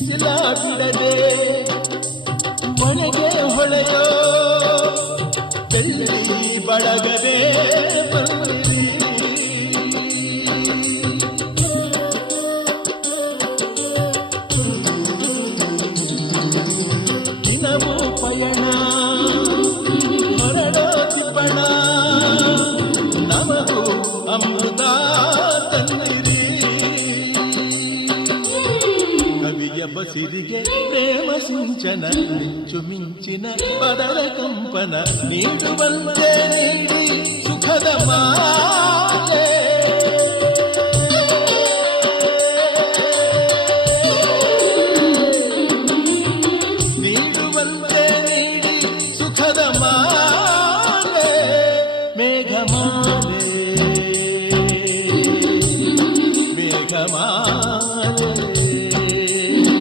ಬಿಸಿಲ ಬಿಡದೆ ಒಣಗೆ ಹೊಳೆಯೋ ಬೆಳ್ಳಿ ಬಳಗದೆ ಬಂದಿರಿ. ದಿನವೂ ಪಯಣ ಹೊರಡೋ ತಿಪ್ಪಣ ನಮಗೂ ಅಮೃತ ತಂದಿರಿ. ಕವಿಯ ಬಸಿರಿಗೆ ಪ್ರೇಮ ಸಿಂಚನ ಮಿಂಚು ಮಿಂಚಿನ ಪದರ ಕಂಪನ ನೀಡುವಂತೆ ನೀಡಿ ಸುಖದ ಮಾತೆ.